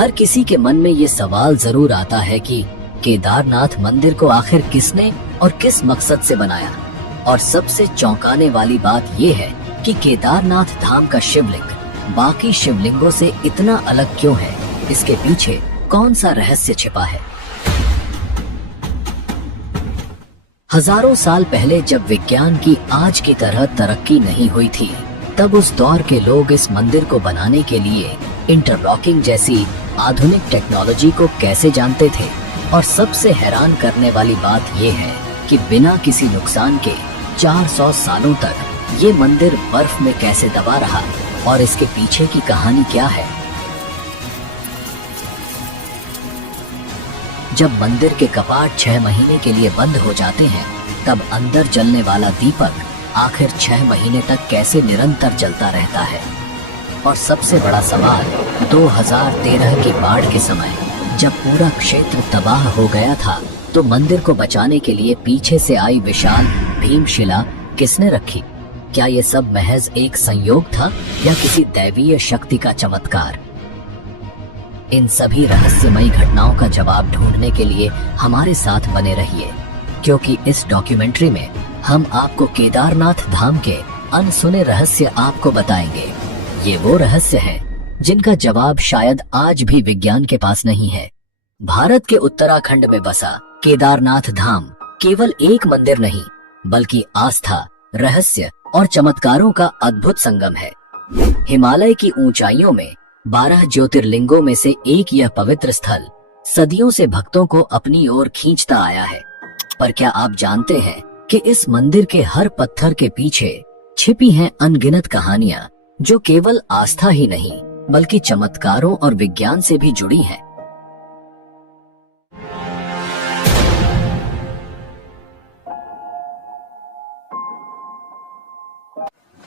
हर किसी के मन में ये सवाल जरूर आता है कि केदारनाथ मंदिर को आखिर किसने और किस मकसद से बनाया। और सबसे चौंकाने वाली बात ये है कि केदारनाथ धाम का शिवलिंग बाकी शिवलिंगों से इतना अलग क्यों है, इसके पीछे कौन सा रहस्य छिपा है। हजारों साल पहले जब विज्ञान की आज की तरह तरक्की नहीं हुई थी, तब उस दौर के लोग इस मंदिर को बनाने के लिए इंटरलॉकिंग जैसी आधुनिक टेक्नोलॉजी को कैसे जानते थे। और सबसे हैरान करने वाली बात यह है कि बिना किसी नुकसान के 400 सालों तक ये मंदिर बर्फ में कैसे दबा रहा और इसके पीछे की कहानी क्या है। जब मंदिर के कपाट 6 महीने के लिए बंद हो जाते हैं, तब अंदर जलने वाला दीपक आखिर 6 महीने तक कैसे निरंतर जलता रहता है। और सबसे बड़ा सवाल 2013 की बाढ़ के समय जब पूरा क्षेत्र तबाह हो गया था, तो मंदिर को बचाने के लिए पीछे से आई विशाल भीमशिला किसने रखी। क्या ये सब महज एक संयोग था या किसी दैवीय शक्ति का चमत्कार। इन सभी रहस्यमयी घटनाओं का जवाब ढूंढने के लिए हमारे साथ बने रहिए, क्योंकि इस डॉक्यूमेंट्री में हम आपको केदारनाथ धाम के अनसुने रहस्य आपको बताएंगे। ये वो रहस्य हैं जिनका जवाब शायद आज भी विज्ञान के पास नहीं है। भारत के उत्तराखंड में बसा केदारनाथ धाम केवल एक मंदिर नहीं, बल्कि आस्था, रहस्य और चमत्कारों का अद्भुत संगम है। हिमालय की ऊंचाइयों में 12 ज्योतिर्लिंगों में से एक यह पवित्र स्थल सदियों से भक्तों को अपनी ओर खींचता आया है। पर क्या आप जानते हैं कि इस मंदिर के हर पत्थर के पीछे छिपी हैं अनगिनत कहानियां, जो केवल आस्था ही नहीं बल्कि चमत्कारों और विज्ञान से भी जुड़ी हैं।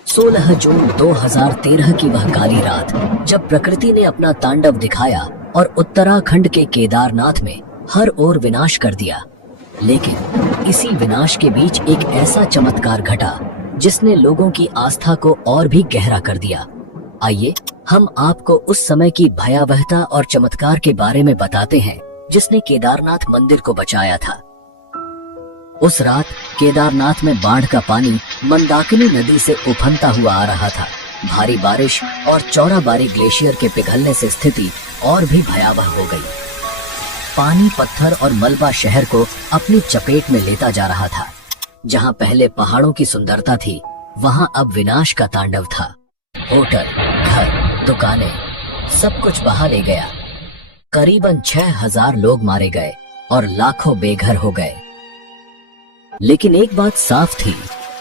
16 जून 2013 की वह काली रात, जब प्रकृति ने अपना तांडव दिखाया और उत्तराखंड के केदारनाथ में हर ओर विनाश कर दिया। लेकिन इसी विनाश के बीच एक ऐसा चमत्कार घटा जिसने लोगों की आस्था को और भी गहरा कर दिया। आइए हम आपको उस समय की भयावहता और चमत्कार के बारे में बताते हैं जिसने केदारनाथ मंदिर को बचाया था। उस रात केदारनाथ में बाढ़ का पानी मंदाकिनी नदी से उफनता हुआ आ रहा था। भारी बारिश और चौराबाड़ी ग्लेशियर के पिघलने से स्थिति और भी भयावह हो गई। पानी, पत्थर और मलबा शहर को अपनी चपेट में लेता जा रहा था। जहां पहले पहाड़ों की सुंदरता थी, वहां अब विनाश का तांडव था। होटल, घर, दुकानें, सब कुछ बहा ले गया। करीबन 6000 लोग मारे गए और लाखों बेघर हो गए। लेकिन एक बात साफ थी,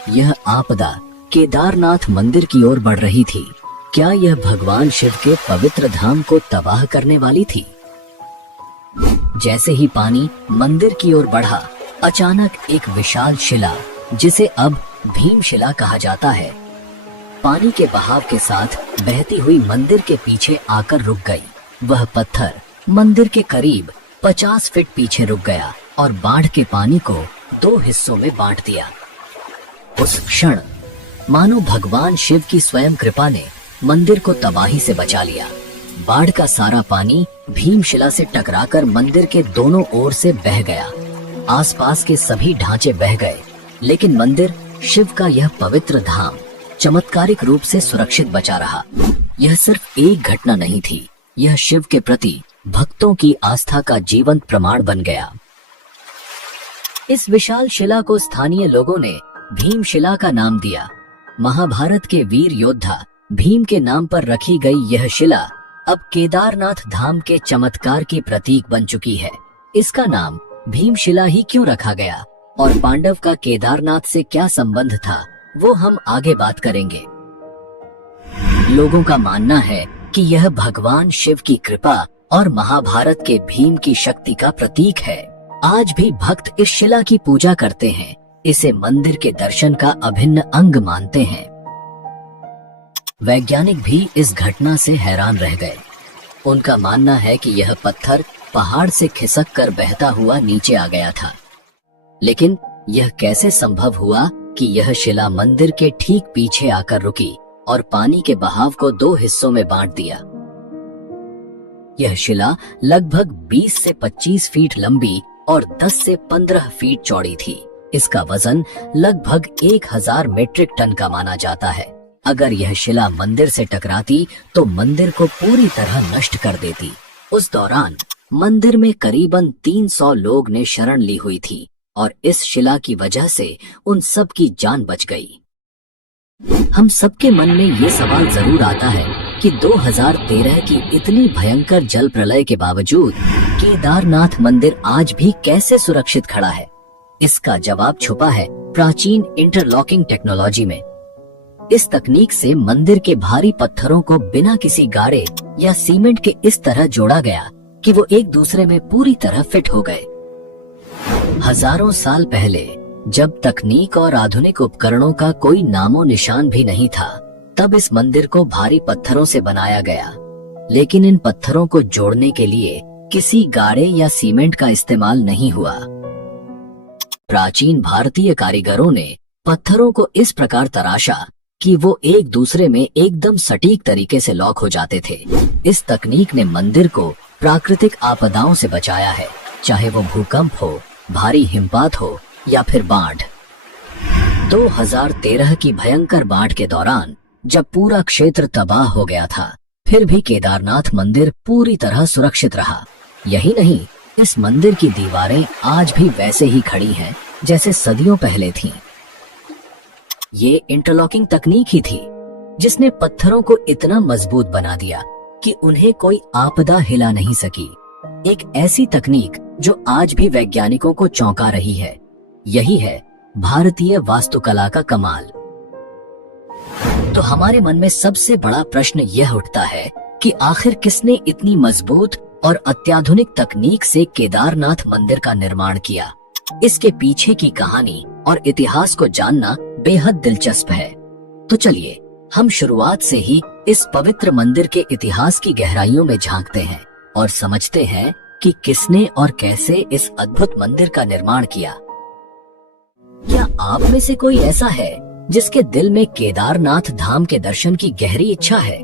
यह आपदा केदारनाथ मंदिर की ओर बढ़ रही थी। क्या यह भगवान शिव के पवित्र धाम को तबाह करने वाली थी? जैसे ही पानी मंदिर की ओर बढ़ा, अचानक एक विशाल शिला, जिसे अब भीमशिला कहा जाता है, पानी के बहाव के साथ बहती हुई मंदिर के पीछे आकर रुक गई। वह पत्थर मंदिर के करीब 50 फीट पीछे रुक गया और बाढ़ के पानी को 2 हिस्सों में बांट दिया। उस क्षण मानो भगवान शिव की स्वयं कृपा ने मंदिर को तबाही से बचा लिया। बाढ़ का सारा पानी भीमशिला से टकराकर मंदिर के दोनों ओर से बह गया। आसपास के सभी ढांचे बह गए, लेकिन मंदिर, शिव का यह पवित्र धाम, चमत्कारिक रूप से सुरक्षित बचा रहा। यह सिर्फ एक घटना नहीं थी, यह शिव के प्रति भक्तों की आस्था का जीवंत प्रमाण बन गया। इस विशाल शिला को स्थानीय लोगों ने भीमशिला का नाम दिया। महाभारत के वीर योद्धा भीम के नाम पर रखी गई यह शिला अब केदारनाथ धाम के चमत्कार की प्रतीक बन चुकी है। इसका नाम भीमशिला ही क्यों रखा गया और पांडव का केदारनाथ से क्या संबंध था, वो हम आगे बात करेंगे। लोगों का मानना है कि यह भगवान शिव की कृपा और महाभारत के भीम की शक्ति का प्रतीक है। आज भी भक्त इस शिला की पूजा करते हैं, इसे मंदिर के दर्शन का अभिन्न अंग मानते हैं। वैज्ञानिक भी इस घटना से हैरान रह गए। उनका मानना है कि यह पत्थर पहाड़ से खिसक कर बहता हुआ नीचे आ गया था। लेकिन यह कैसे संभव हुआ कि यह शिला मंदिर के ठीक पीछे आकर रुकी और पानी के बहाव को 2 हिस्सों में बांट दिया? यह शिला लगभग 20 से 25 फीट लंबी और 10 से 15 फीट चौड़ी थी। इसका वजन लगभग 1000 मीट्रिक टन का माना जाता है। अगर यह शिला मंदिर से टकराती तो मंदिर को पूरी तरह नष्ट कर देती। उस दौरान मंदिर में करीबन 300 लोग ने शरण ली हुई थी और इस शिला की वजह से उन सब की जान बच गई। हम सबके मन में ये सवाल जरूर आता है कि 2013 की इतनी भयंकर जल प्रलय के बावजूद केदारनाथ मंदिर आज भी कैसे सुरक्षित खड़ा है। इसका जवाब छुपा है प्राचीन इंटरलॉकिंग टेक्नोलॉजी में। इस तकनीक से मंदिर के भारी पत्थरों को बिना किसी गाड़े या सीमेंट के इस तरह जोड़ा गया कि वो एक दूसरे में पूरी तरह फिट हो गए। हजारों साल पहले जब तकनीक और आधुनिक उपकरणों का कोई नामो निशान भी नहीं था, तब इस मंदिर को भारी पत्थरों से बनाया गया। लेकिन इन पत्थरों को जोड़ने के लिए किसी गाड़े या सीमेंट का इस्तेमाल नहीं हुआ। प्राचीन भारतीय कारीगरों ने पत्थरों को इस प्रकार तराशा कि वो एक दूसरे में एकदम सटीक तरीके से लॉक हो जाते थे। इस तकनीक ने मंदिर को प्राकृतिक आपदाओं से बचाया है, चाहे वो भूकंप हो, भारी हिमपात हो या फिर बाढ़। 2013 की भयंकर बाढ़ के दौरान जब पूरा क्षेत्र तबाह हो गया था, फिर भी केदारनाथ मंदिर पूरी तरह सुरक्षित रहा। यही नहीं, इस मंदिर की दीवारें आज भी वैसे ही खड़ी हैं जैसे सदियों पहले थीं। ये इंटरलॉकिंग तकनीक ही थी जिसने पत्थरों को इतना मजबूत बना दिया कि उन्हें कोई आपदा हिला नहीं सकी। एक ऐसी तकनीक जो आज भी वैज्ञानिकों को चौंका रही है। यही है भारतीय वास्तुकला का कमाल। तो हमारे मन में सबसे बड़ा प्रश्न यह उठता है कि आखिर किसने इतनी मजबूत और अत्याधुनिक तकनीक से केदारनाथ मंदिर का निर्माण किया। इसके पीछे की कहानी और इतिहास को जानना बेहद दिलचस्प है। तो चलिए हम शुरुआत से ही इस पवित्र मंदिर के इतिहास की गहराइयों में झांकते हैं और समझते हैं कि किसने और कैसे इस अद्भुत मंदिर का निर्माण किया। क्या आप में से कोई ऐसा है जिसके दिल में केदारनाथ धाम के दर्शन की गहरी इच्छा है?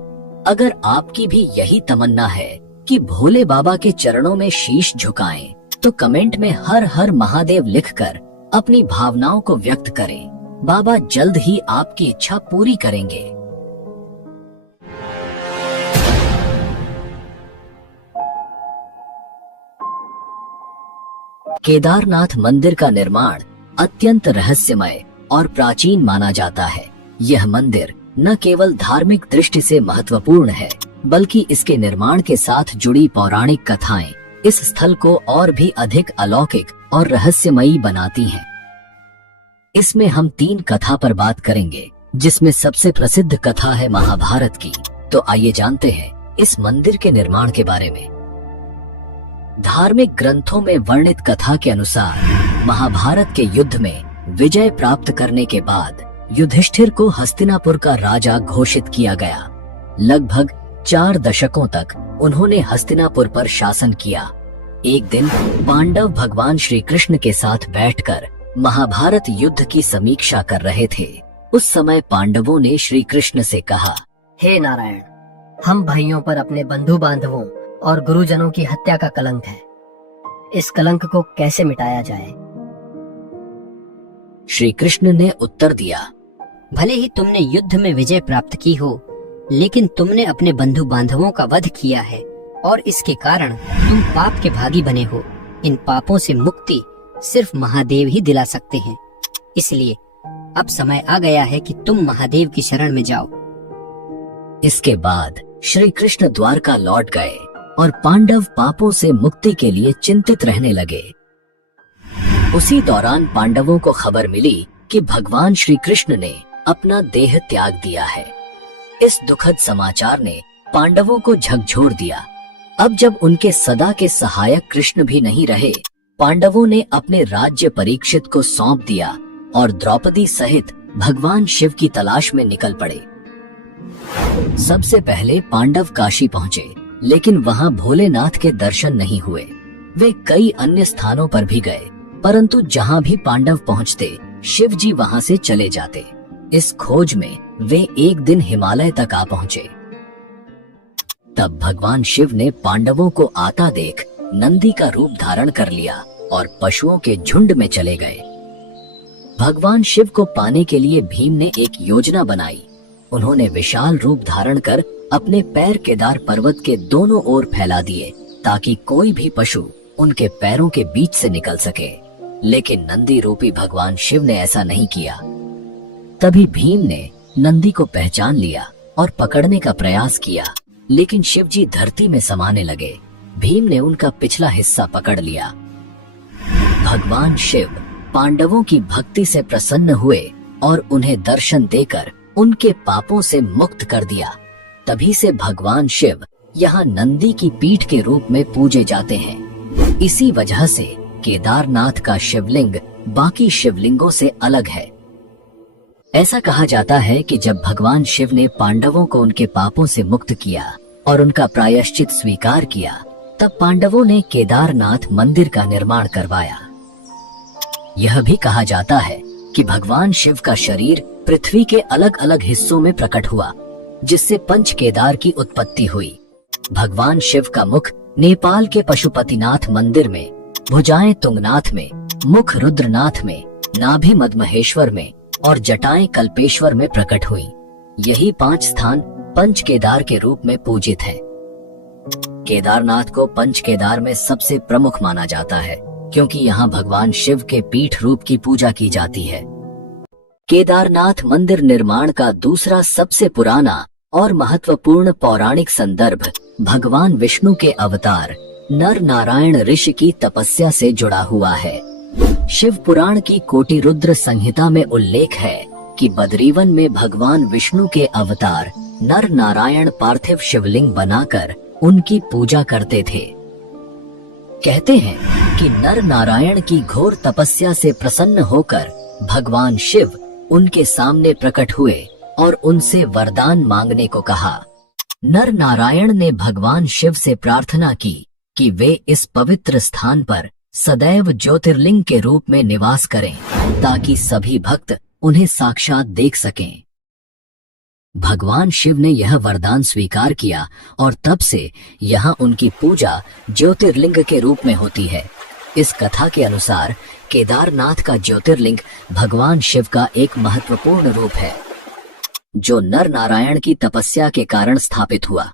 अगर आपकी भी यही तमन्ना है कि भोले बाबा के चरणों में शीश झुकाएं, तो कमेंट में हर हर महादेव लिखकर अपनी भावनाओं को व्यक्त करें। बाबा जल्द ही आपकी इच्छा पूरी करेंगे। केदारनाथ मंदिर का निर्माण अत्यंत रहस्यमय और प्राचीन माना जाता है। यह मंदिर न केवल धार्मिक दृष्टि से महत्वपूर्ण है, बल्कि इसके निर्माण के साथ जुड़ी पौराणिक कथाएं इस स्थल को और भी अधिक अलौकिक और रहस्यमयी बनाती हैं। इसमें हम 3 कथा पर बात करेंगे, जिसमें सबसे प्रसिद्ध कथा है महाभारत की। तो आइए जानते हैं इस मंदिर के निर्माण के बारे में। धार्मिक ग्रंथों में वर्णित कथा के अनुसार महाभारत के युद्ध में विजय प्राप्त करने के बाद युधिष्ठिर को हस्तिनापुर का राजा घोषित किया गया। लगभग 4 दशकों तक उन्होंने हस्तिनापुर पर शासन किया। एक दिन पांडव भगवान श्री कृष्ण के साथ बैठकर महाभारत युद्ध की समीक्षा कर रहे थे। उस समय पांडवों ने श्री कृष्ण से कहा, हे नारायण, हम भाइयों पर अपने बंधु बांधवों और गुरुजनों की हत्या का कलंक है। इस कलंक को कैसे मिटाया जाए? श्री कृष्ण ने उत्तर दिया, भले ही तुमने युद्ध में विजय प्राप्त की हो, लेकिन तुमने अपने बंधु बांधवों का वध किया है और इसके कारण तुम पाप के भागी बने हो। इन पापों से मुक्ति सिर्फ महादेव ही दिला सकते हैं। इसलिए अब समय आ गया है कि तुम महादेव की शरण में जाओ। इसके बाद श्री कृष्ण द्वारका लौट गए और पांडव पापों से मुक्ति के लिए चिंतित रहने लगे। उसी दौरान पांडवों को खबर मिली कि भगवान श्री कृष्ण ने अपना देह त्याग दिया है। इस दुखद समाचार ने पांडवों को झकझोर दिया। अब जब उनके सदा के सहायक कृष्ण भी नहीं रहे, पांडवों ने अपने राज्य परीक्षित को सौंप दिया और द्रौपदी सहित भगवान शिव की तलाश में निकल पड़े। सबसे पहले पांडव काशी पहुँचे, लेकिन वहाँ भोलेनाथ के दर्शन नहीं हुए। वे कई अन्य स्थानों पर भी गए, परंतु जहाँ भी पांडव पहुँचते, शिव जी वहाँ से चले जाते। इस खोज में वे एक दिन हिमालय तक आ पहुँचे। तब भगवान शिव ने पांडवों को आता देख नंदी का रूप धारण कर लिया और पशुओं के झुंड में चले गए। भगवान शिव को पाने के लिए भीम ने एक योजना बनाई। उन्होंने विशाल रूप धारण कर अपने पैर केदार पर्वत के दोनों ओर फैला दिए ताकि कोई भी पशु उनके पैरों के बीच से निकल सके। लेकिन नंदी रूपी भगवान शिव ने ऐसा नहीं किया। तभी भीम ने नंदी को पहचान लिया और पकड़ने का प्रयास किया, लेकिन शिवजी धरती में समाने लगे। भीम ने उनका पिछला हिस्सा पकड़ लिया। भगवान शिव पांडवों की भक्ति से प्रसन्न हुए और उन्हें दर्शन देकर उनके पापों से मुक्त कर दिया। तभी से भगवान शिव यहाँ नंदी की पीठ के रूप में पूजे जाते हैं। इसी वजह से केदारनाथ का शिवलिंग बाकी शिवलिंगों से अलग है। ऐसा कहा जाता है कि जब भगवान शिव ने पांडवों को उनके पापों से मुक्त किया और उनका प्रायश्चित स्वीकार किया, तब पांडवों ने केदारनाथ मंदिर का निर्माण करवाया। यह भी कहा जाता है कि भगवान शिव का शरीर पृथ्वी के अलग अलग हिस्सों में प्रकट हुआ, जिससे पंच केदार की उत्पत्ति हुई। भगवान शिव का मुख नेपाल के पशुपतिनाथ मंदिर में, भुजाएं तुंगनाथ में, मुख रुद्रनाथ में, नाभि मदमहेश्वर में और जटाएं कल्पेश्वर में प्रकट हुई। यही 5 स्थान पंच केदार के रूप में पूजित हैं। केदारनाथ को पंच केदार में सबसे प्रमुख माना जाता है, क्योंकि यहाँ भगवान शिव के पीठ रूप की पूजा की जाती है। केदारनाथ मंदिर निर्माण का दूसरा सबसे पुराना और महत्वपूर्ण पौराणिक संदर्भ भगवान विष्णु के अवतार नर नारायण ऋषि की तपस्या से जुड़ा हुआ है। शिव पुराण की कोटि रुद्र संहिता में उल्लेख है कि बद्रीवन में भगवान विष्णु के अवतार नर नारायण पार्थिव शिवलिंग बनाकर उनकी पूजा करते थे। कहते हैं कि नर नारायण की घोर तपस्या से प्रसन्न होकर भगवान शिव उनके सामने प्रकट हुए और उनसे वरदान मांगने को कहा। नर नारायण ने भगवान शिव से प्रार्थना की कि वे इस पवित्र स्थान पर सदैव ज्योतिर्लिंग के रूप में निवास करें, ताकि सभी भक्त उन्हें साक्षात देख सकें। भगवान शिव ने यह वरदान स्वीकार किया और तब से यहाँ उनकी पूजा ज्योतिर्लिंग के रूप में होती है। इस कथा के अनुसार केदारनाथ का ज्योतिर्लिंग भगवान शिव का एक महत्वपूर्ण रूप है, जो नर नारायण की तपस्या के कारण स्थापित हुआ।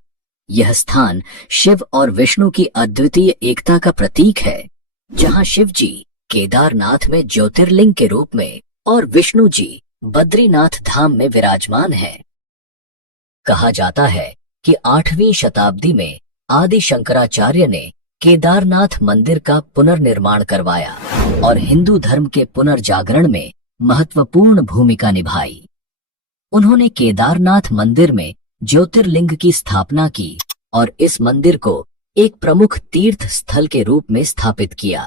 यह स्थान शिव और विष्णु की अद्वितीय एकता का प्रतीक है, जहाँ शिव जी केदारनाथ में ज्योतिर्लिंग के रूप में और विष्णु जी बद्रीनाथ धाम में विराजमान हैं। कहा जाता है कि 8वीं शताब्दी में आदि शंकराचार्य ने केदारनाथ मंदिर का पुनर्निर्माण करवाया और हिंदू धर्म के पुनर्जागरण में महत्वपूर्ण भूमिका निभाई। उन्होंने केदारनाथ मंदिर में ज्योतिर्लिंग की स्थापना की और इस मंदिर को एक प्रमुख तीर्थ स्थल के रूप में स्थापित किया।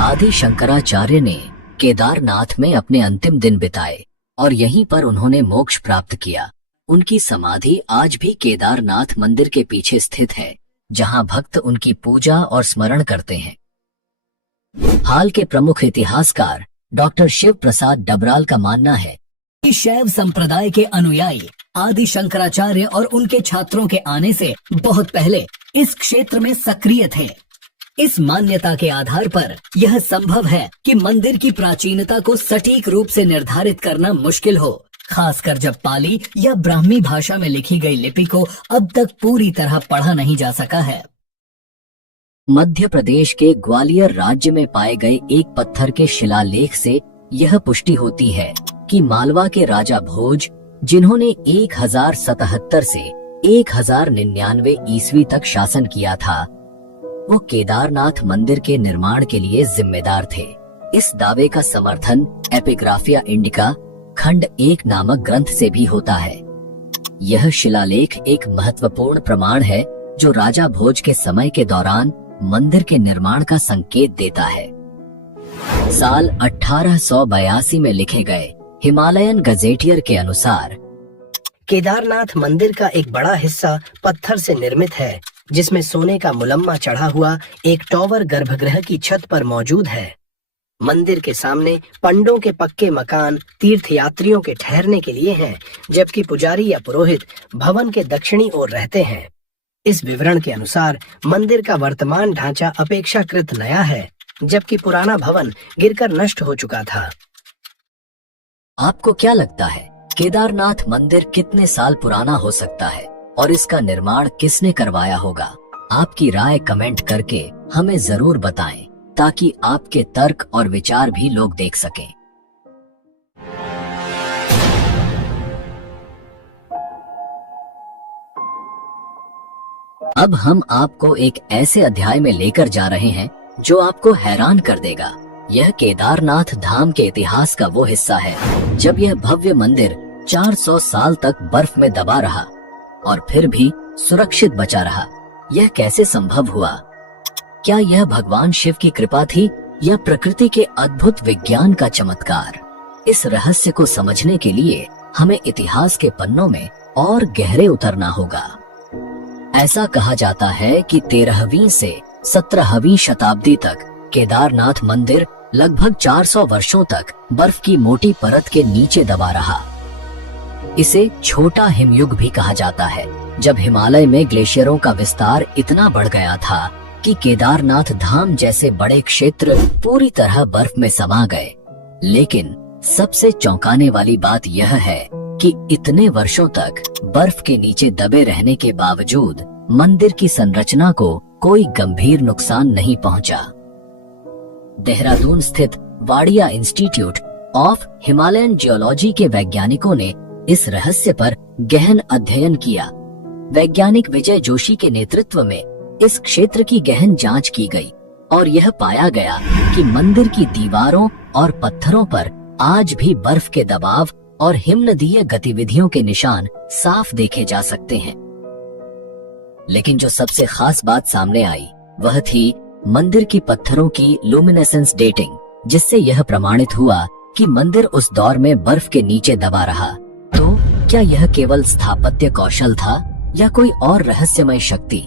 आदि शंकराचार्य ने केदारनाथ में अपने अंतिम दिन बिताए और यहीं पर उन्होंने मोक्ष प्राप्त किया। उनकी समाधि आज भी केदारनाथ मंदिर के पीछे स्थित है, जहां भक्त उनकी पूजा और स्मरण करते हैं। हाल के प्रमुख इतिहासकार डॉक्टर शिव प्रसाद डबराल का मानना है कि शैव संप्रदाय के अनुयायी आदि शंकराचार्य और उनके छात्रों के आने से बहुत पहले इस क्षेत्र में सक्रिय थे। इस मान्यता के आधार पर यह संभव है कि मंदिर की प्राचीनता को सटीक रूप से निर्धारित करना मुश्किल हो, खासकर जब पाली या ब्राह्मी भाषा में लिखी गई लिपि को अब तक पूरी तरह पढ़ा नहीं जा सका है। मध्य प्रदेश के ग्वालियर राज्य में पाए गए एक पत्थर के शिलालेख से यह पुष्टि होती है कि मालवा के राजा भोज, जिन्होंने 1077 से 1099 ईस्वी तक शासन किया था, वो केदारनाथ मंदिर के निर्माण के लिए जिम्मेदार थे। इस दावे का समर्थन एपिग्राफिया इंडिका खंड 1 नामक ग्रंथ से भी होता है। यह शिलालेख एक महत्वपूर्ण प्रमाण है जो राजा भोज के समय के दौरान मंदिर के निर्माण का संकेत देता है। साल 1882 में लिखे गए हिमालयन गजेटियर के अनुसार केदारनाथ मंदिर का एक बड़ा हिस्सा पत्थर से निर्मित है, जिसमें सोने का मुलम्मा चढ़ा हुआ एक टॉवर गर्भगृह की छत पर मौजूद है। मंदिर के सामने पंडों के पक्के मकान तीर्थयात्रियों के ठहरने के लिए हैं, जबकि पुजारी या पुरोहित भवन के दक्षिणी ओर रहते हैं। इस विवरण के अनुसार मंदिर का वर्तमान ढांचा अपेक्षाकृत नया है, जबकि पुराना भवन गिरकर नष्ट हो चुका था। आपको क्या लगता है केदारनाथ मंदिर कितने साल पुराना हो सकता है और इसका निर्माण किसने करवाया होगा? आपकी राय कमेंट करके हमें जरूर बताएं, ताकि आपके तर्क और विचार भी लोग देख सकें। अब हम आपको एक ऐसे अध्याय में लेकर जा रहे हैं जो आपको हैरान कर देगा। यह केदारनाथ धाम के इतिहास का वो हिस्सा है जब यह भव्य मंदिर 400 साल तक बर्फ में दबा रहा और फिर भी सुरक्षित बचा रहा। यह कैसे संभव हुआ? क्या यह भगवान शिव की कृपा थी या प्रकृति के अद्भुत विज्ञान का चमत्कार? इस रहस्य को समझने के लिए हमें इतिहास के पन्नों में और गहरे उतरना होगा। ऐसा कहा जाता है कि 13वीं से 17वीं शताब्दी तक केदारनाथ मंदिर लगभग 400 वर्षों तक बर्फ की मोटी परत के नीचे दबा रहा। इसे छोटा हिमयुग भी कहा जाता है, जब हिमालय में ग्लेशियरों का विस्तार इतना बढ़ गया था कि केदारनाथ धाम जैसे बड़े क्षेत्र पूरी तरह बर्फ में समा गए। लेकिन सबसे चौंकाने वाली बात यह है कि इतने वर्षों तक बर्फ के नीचे दबे रहने के बावजूद मंदिर की संरचना को कोई गंभीर नुकसान नहीं पहुंचा। देहरादून स्थित Wadia institute of Himalayan geology के वैज्ञानिकों ने इस रहस्य पर गहन अध्ययन किया। वैज्ञानिक विजय जोशी के नेतृत्व में इस क्षेत्र की गहन जांच की गई और यह पाया गया कि मंदिर की दीवारों और पत्थरों पर आज भी बर्फ के दबाव और हिमनदीय गतिविधियों के निशान साफ देखे जा सकते हैं। लेकिन जो सबसे खास बात सामने आई वह थी मंदिर की पत्थरों की लुमिनेसेंस डेटिंग, जिससे यह प्रमाणित हुआ कि मंदिर उस दौर में बर्फ के नीचे दबा रहा। तो क्या यह केवल स्थापत्य कौशल था या कोई और रहस्यमय शक्ति?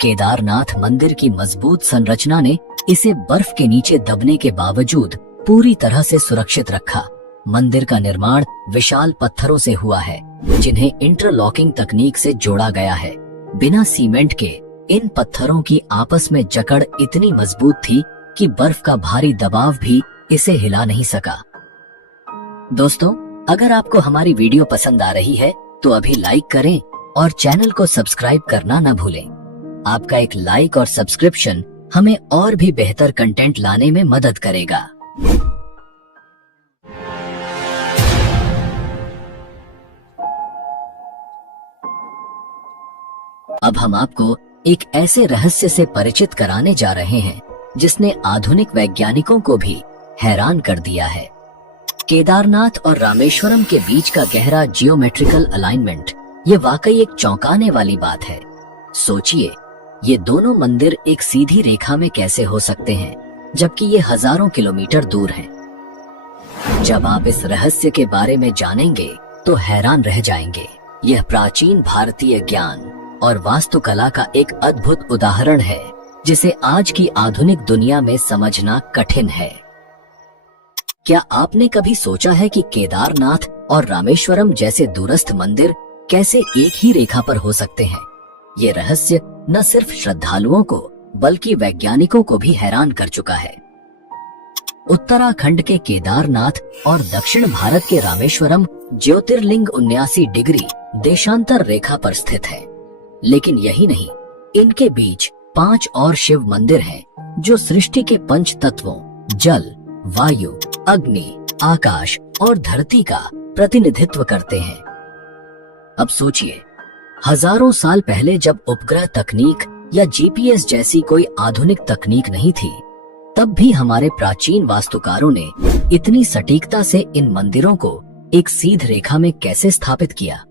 केदारनाथ मंदिर की मजबूत संरचना ने इसे बर्फ के नीचे दबने के बावजूद पूरी तरह से सुरक्षित रखा। मंदिर का निर्माण विशाल पत्थरों से हुआ है, जिन्हें इंटरलॉकिंग तकनीक से जोड़ा गया है। बिना सीमेंट के इन पत्थरों की आपस में जकड़ इतनी मजबूत थी कि बर्फ का भारी दबाव भी इसे हिला नहीं सका। दोस्तों, अगर आपको हमारी वीडियो पसंद आ रही है तो अभी लाइक करें और चैनल को सब्सक्राइब करना न भूलें। आपका एक लाइक और सब्सक्रिप्शन हमें और भी बेहतर कंटेंट लाने में मदद करेगा। अब हम आपको एक ऐसे रहस्य से परिचित कराने जा रहे हैं जिसने आधुनिक वैज्ञानिकों को भी हैरान कर दिया है। केदारनाथ और रामेश्वरम के बीच का गहरा जियोमेट्रिकल अलाइनमेंट ये वाकई एक चौंकाने वाली बात है। सोचिए, ये दोनों मंदिर एक सीधी रेखा में कैसे हो सकते हैं, जबकि ये हजारों किलोमीटर दूर हैं। जब आप इस रहस्य के बारे में जानेंगे तो हैरान रह जाएंगे। यह प्राचीन भारतीय ज्ञान और वास्तुकला का एक अद्भुत उदाहरण है, जिसे आज की आधुनिक दुनिया में समझना कठिन है। क्या आपने कभी सोचा है कि केदारनाथ और रामेश्वरम जैसे दूरस्थ मंदिर कैसे एक ही रेखा पर हो सकते हैं? ये रहस्य न सिर्फ श्रद्धालुओं को बल्कि वैज्ञानिकों को भी हैरान कर चुका है। उत्तराखंड के केदारनाथ और दक्षिण भारत के रामेश्वरम ज्योतिर्लिंग 79 डिग्री देशांतर रेखा पर स्थित है। लेकिन यही नहीं, इनके बीच 5 और शिव मंदिर हैं, जो सृष्टि के पंच तत्वों जल, वायु, अग्नि, आकाश और धरती का प्रतिनिधित्व करते हैं। अब सोचिए, हजारों साल पहले जब उपग्रह तकनीक या जीपीएस जैसी कोई आधुनिक तकनीक नहीं थी, तब भी हमारे प्राचीन वास्तुकारों ने इतनी सटीकता से इन मंदिरों को एक सीध रेखा में कैसे स्थापित किया।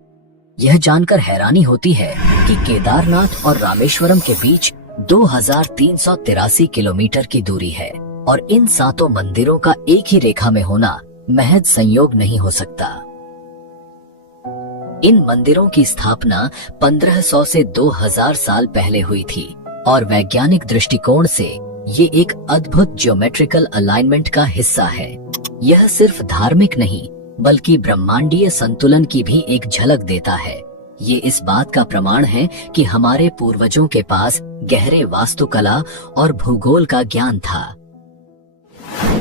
यह जानकर हैरानी होती है कि केदारनाथ और रामेश्वरम के बीच 2383 किलोमीटर की दूरी है और इन सातों मंदिरों का एक ही रेखा में होना महज संयोग नहीं हो सकता। इन मंदिरों की स्थापना 1500 से 2000 साल पहले हुई थी और वैज्ञानिक दृष्टिकोण से ये एक अद्भुत ज्योमेट्रिकल अलाइनमेंट का हिस्सा है। यह सिर्फ धार्मिक नहीं बल्कि ब्रह्मांडीय संतुलन की भी एक झलक देता है। ये इस बात का प्रमाण है कि हमारे पूर्वजों के पास गहरे वास्तुकला और भूगोल का ज्ञान था।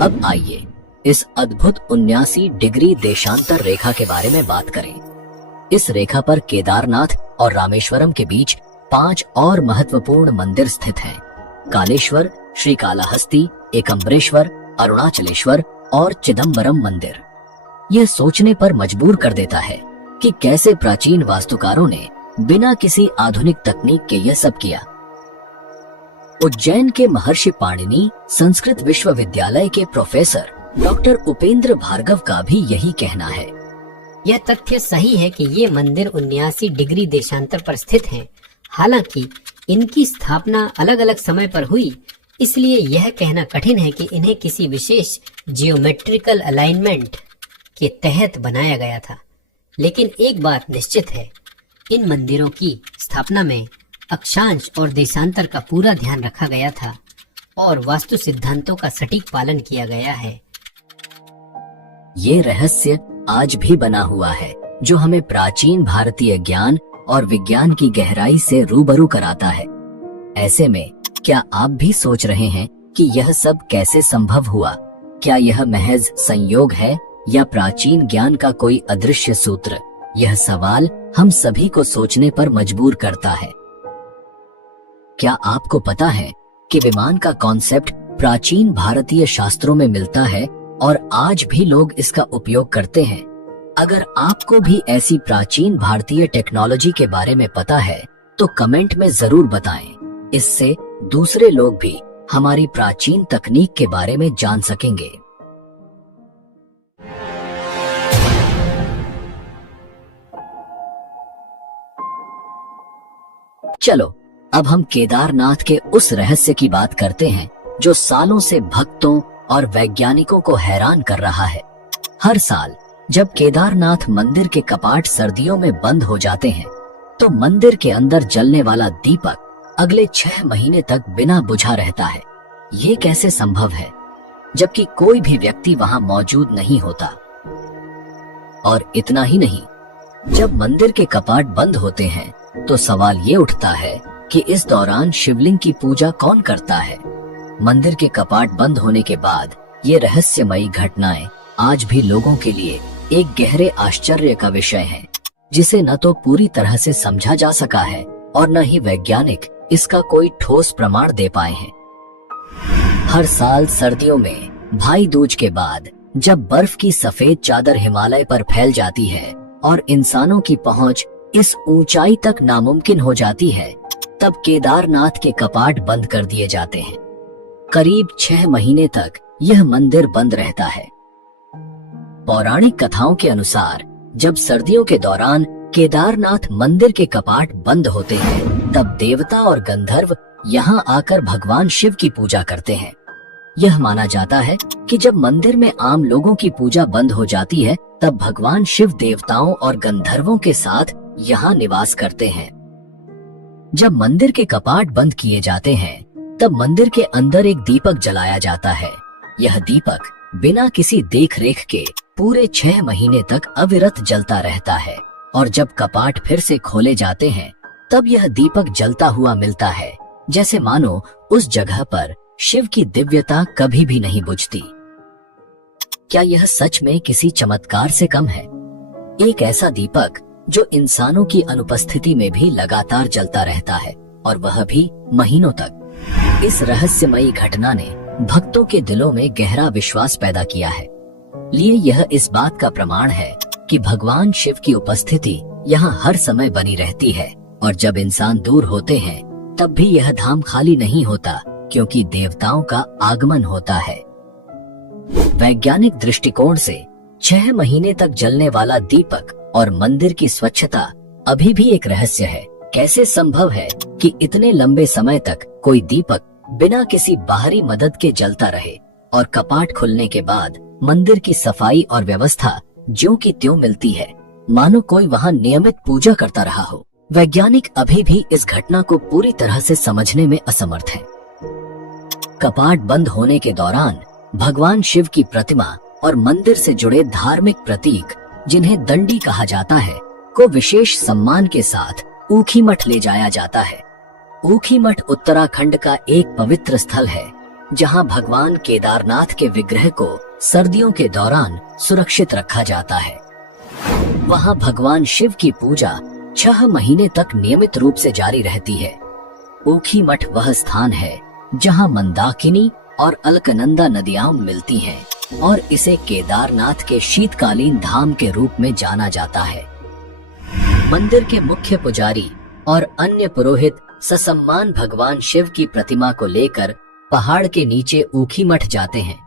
अब आइए इस अद्भुत 79 डिग्री देशांतर रेखा के बारे में बात करें। इस रेखा पर केदारनाथ और रामेश्वरम के बीच 5 और महत्वपूर्ण मंदिर स्थित हैं। कालेश्वर, श्रीकालाहस्ती, एकम्बरेश्वर, अरुणाचलेश्वर और चिदम्बरम मंदिर। यह सोचने पर मजबूर कर देता है कि कैसे प्राचीन वास्तुकारों ने बिना किसी आधुनिक तकनीक के यह सब किया। उज्जैन के महर्षि पाणिनि संस्कृत विश्वविद्यालय के प्रोफेसर डॉक्टर उपेंद्र भार्गव का भी यही कहना है। यह तथ्य सही है कि ये मंदिर 79 डिग्री देशांतर पर स्थित हैं। हालांकि इनकी स्थापना अलग अलग समय पर हुई, इसलिए यह कहना कठिन है कि इन्हें किसी विशेष जियोमेट्रिकल अलाइनमेंट के तहत बनाया गया था। लेकिन एक बात निश्चित है, इन मंदिरों की स्थापना में अक्षांश और देशांतर का पूरा ध्यान रखा गया था और वास्तु सिद्धांतों का सटीक पालन किया गया है। ये रहस्य आज भी बना हुआ है, जो हमें प्राचीन भारतीय ज्ञान और विज्ञान की गहराई से रूबरू कराता है। ऐसे में क्या आप भी सोच रहे हैं कि यह सब कैसे संभव हुआ? क्या यह महज संयोग है या प्राचीन ज्ञान का कोई अदृश्य सूत्र? यह सवाल हम सभी को सोचने पर मजबूर करता है। क्या आपको पता है कि विमान का कॉन्सेप्ट प्राचीन भारतीय शास्त्रों में मिलता है और आज भी लोग इसका उपयोग करते हैं? अगर आपको भी ऐसी प्राचीन भारतीय टेक्नोलॉजी के बारे में पता है तो कमेंट में जरूर बताएं। इससे दूसरे लोग भी हमारी प्राचीन तकनीक के बारे में जान सकेंगे। चलो अब हम केदारनाथ के उस रहस्य की बात करते हैं जो सालों से भक्तों और वैज्ञानिकों को हैरान कर रहा है। हर साल जब केदारनाथ मंदिर के कपाट सर्दियों में बंद हो जाते हैं तो मंदिर के अंदर जलने वाला दीपक अगले 6 महीने तक बिना बुझा रहता है। ये कैसे संभव है जबकि कोई भी व्यक्ति वहां मौजूद नहीं होता? और इतना ही नहीं, जब मंदिर के कपाट बंद होते हैं तो सवाल ये उठता है कि इस दौरान शिवलिंग की पूजा कौन करता है? मंदिर के कपाट बंद होने के बाद ये रहस्यमयी घटनाएं आज भी लोगों के लिए एक गहरे आश्चर्य का विषय है, जिसे न तो पूरी तरह से समझा जा सका है और न ही वैज्ञानिक इसका कोई ठोस प्रमाण दे पाए हैं। हर साल सर्दियों में भाई दूज के बाद जब बर्फ की सफेद चादर हिमालय पर फैल जाती है और इंसानों की पहुंच इस ऊंचाई तक नामुमकिन हो जाती है, तब केदारनाथ के कपाट बंद कर दिए जाते हैं। करीब 6 महीने तक यह मंदिर बंद रहता है। पौराणिक कथाओं के अनुसार जब सर्दियों के दौरान केदारनाथ मंदिर के कपाट बंद होते हैं, तब देवता और गंधर्व यहाँ आकर भगवान शिव की पूजा करते हैं। यह माना जाता है कि जब मंदिर में आम लोगों की पूजा बंद हो जाती है, तब भगवान शिव देवताओं और गंधर्वों के साथ यहाँ निवास करते हैं। जब मंदिर के कपाट बंद किए जाते हैं, तब मंदिर के अंदर एक दीपक जलाया जाता है। यह दीपक बिना किसी देखरेख के पूरे 6 महीने तक अविरत जलता रहता है और जब कपाट फिर से खोले जाते हैं, तब यह दीपक जलता हुआ मिलता है, जैसे मानो उस जगह पर शिव की दिव्यता कभी भी नहीं बुझती। क्या यह सच में किसी चमत्कार से कम है? एक ऐसा दीपक जो इंसानों की अनुपस्थिति में भी लगातार जलता रहता है और वह भी महीनों तक। इस रहस्यमयी घटना ने भक्तों के दिलों में गहरा विश्वास पैदा किया है। लिए यह इस बात का प्रमाण है कि भगवान शिव की उपस्थिति यहाँ हर समय बनी रहती है और जब इंसान दूर होते हैं तब भी यह धाम खाली नहीं होता, क्योंकि देवताओं का आगमन होता है। वैज्ञानिक दृष्टिकोण से 6 महीने तक जलने वाला दीपक और मंदिर की स्वच्छता अभी भी एक रहस्य है। कैसे संभव है कि इतने लंबे समय तक कोई दीपक बिना किसी बाहरी मदद के जलता रहे और कपाट खुलने के बाद मंदिर की सफाई और व्यवस्था ज्यों की त्यों मिलती है, मानो कोई वहां नियमित पूजा करता रहा हो। वैज्ञानिक अभी भी इस घटना को पूरी तरह से समझने में असमर्थ हैं। कपाट बंद होने के दौरान भगवान शिव की प्रतिमा और मंदिर से जुड़े धार्मिक प्रतीक, जिन्हें दंडी कहा जाता है, को विशेष सम्मान के साथ ऊखीमठ ले जाया जाता है। ऊखीमठ उत्तराखंड का एक पवित्र स्थल है, जहां भगवान केदारनाथ के विग्रह को सर्दियों के दौरान सुरक्षित रखा जाता है। वहां भगवान शिव की पूजा 6 महीने तक नियमित रूप से जारी रहती है। ऊखीमठ वह स्थान है जहां मंदाकिनी और अलकनंदा नदियां मिलती हैं और इसे केदारनाथ के शीतकालीन धाम के रूप में जाना जाता है। मंदिर के मुख्य पुजारी और अन्य पुरोहित ससम्मान भगवान शिव की प्रतिमा को लेकर पहाड़ के नीचे ऊखीमठ जाते हैं।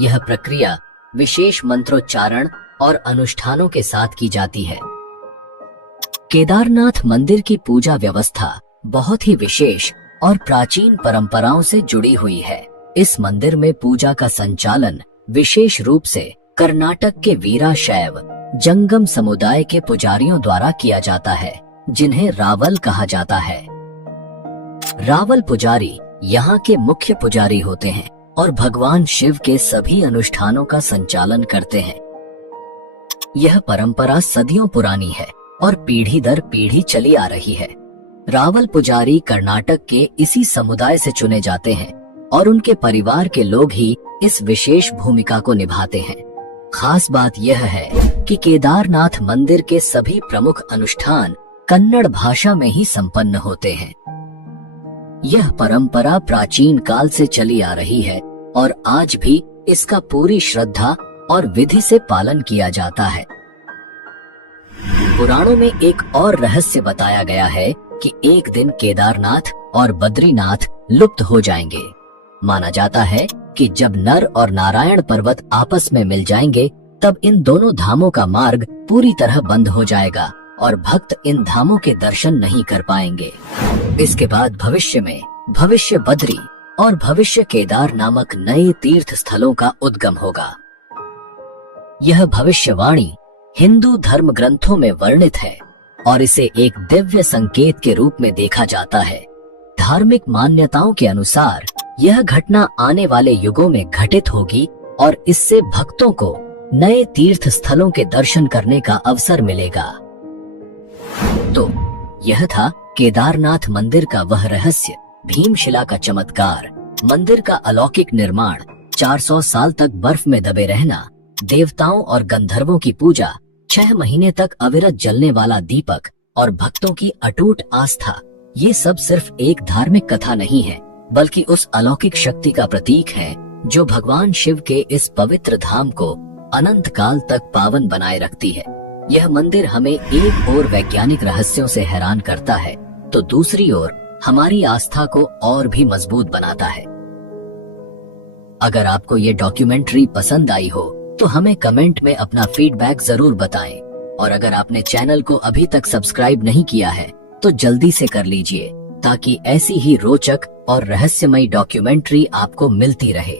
यह प्रक्रिया विशेष मंत्रोच्चारण और अनुष्ठानों के साथ की जाती है। केदारनाथ मंदिर की पूजा व्यवस्था बहुत ही विशेष और प्राचीन परंपराओं से जुड़ी हुई है। इस मंदिर में पूजा का संचालन विशेष रूप से कर्नाटक के वीराशैव जंगम समुदाय के पुजारियों द्वारा किया जाता है, जिन्हें रावल कहा जाता है। रावल पुजारी यहाँ के मुख्य पुजारी होते हैं और भगवान शिव के सभी अनुष्ठानों का संचालन करते हैं। यह परंपरा सदियों पुरानी है और पीढ़ी दर पीढ़ी चली आ रही है। रावल पुजारी कर्नाटक के इसी समुदाय से चुने जाते हैं और उनके परिवार के लोग ही इस विशेष भूमिका को निभाते हैं। खास बात यह है कि केदारनाथ मंदिर के सभी प्रमुख अनुष्ठान कन्नड़ भाषा में ही संपन्न होते हैं। यह परंपरा प्राचीन काल से चली आ रही है और आज भी इसका पूरी श्रद्धा और विधि से पालन किया जाता है। पुराणों में एक और रहस्य बताया गया है कि एक दिन केदारनाथ और बद्रीनाथ लुप्त हो जाएंगे। माना जाता है कि जब नर और नारायण पर्वत आपस में मिल जाएंगे, तब इन दोनों धामों का मार्ग पूरी तरह बंद हो जाएगा और भक्त इन धामों के दर्शन नहीं कर पाएंगे। इसके बाद भविष्य में भविष्य बद्री और भविष्य केदार नामक नए तीर्थ स्थलों का उद्गम होगा। यह भविष्यवाणी हिंदू धर्म ग्रंथों में वर्णित है और इसे एक दिव्य संकेत के रूप में देखा जाता है। धार्मिक मान्यताओं के अनुसार यह घटना आने वाले युगों में घटित होगी और इससे भक्तों को नए तीर्थ स्थलों के दर्शन करने का अवसर मिलेगा। तो यह था केदारनाथ मंदिर का वह रहस्य, भीमशिला का चमत्कार, मंदिर का अलौकिक निर्माण, 400 साल तक बर्फ में दबे रहना, देवताओं और गंधर्वों की पूजा, 6 महीने तक अविरत जलने वाला दीपक और भक्तों की अटूट आस्था। ये सब सिर्फ एक धार्मिक कथा नहीं है, बल्कि उस अलौकिक शक्ति का प्रतीक है जो भगवान शिव के इस पवित्र धाम को अनंत काल तक पावन बनाए रखती है। यह मंदिर हमें एक ओर वैज्ञानिक रहस्यों से हैरान करता है, तो दूसरी ओर हमारी आस्था को और भी मजबूत बनाता है। अगर आपको ये डॉक्यूमेंट्री पसंद आई हो तो हमें कमेंट में अपना फीडबैक जरूर बताएं, और अगर आपने चैनल को अभी तक सब्सक्राइब नहीं किया है तो जल्दी से कर लीजिए, ताकि ऐसी ही रोचक और रहस्यमयी डॉक्यूमेंट्री आपको मिलती रहे।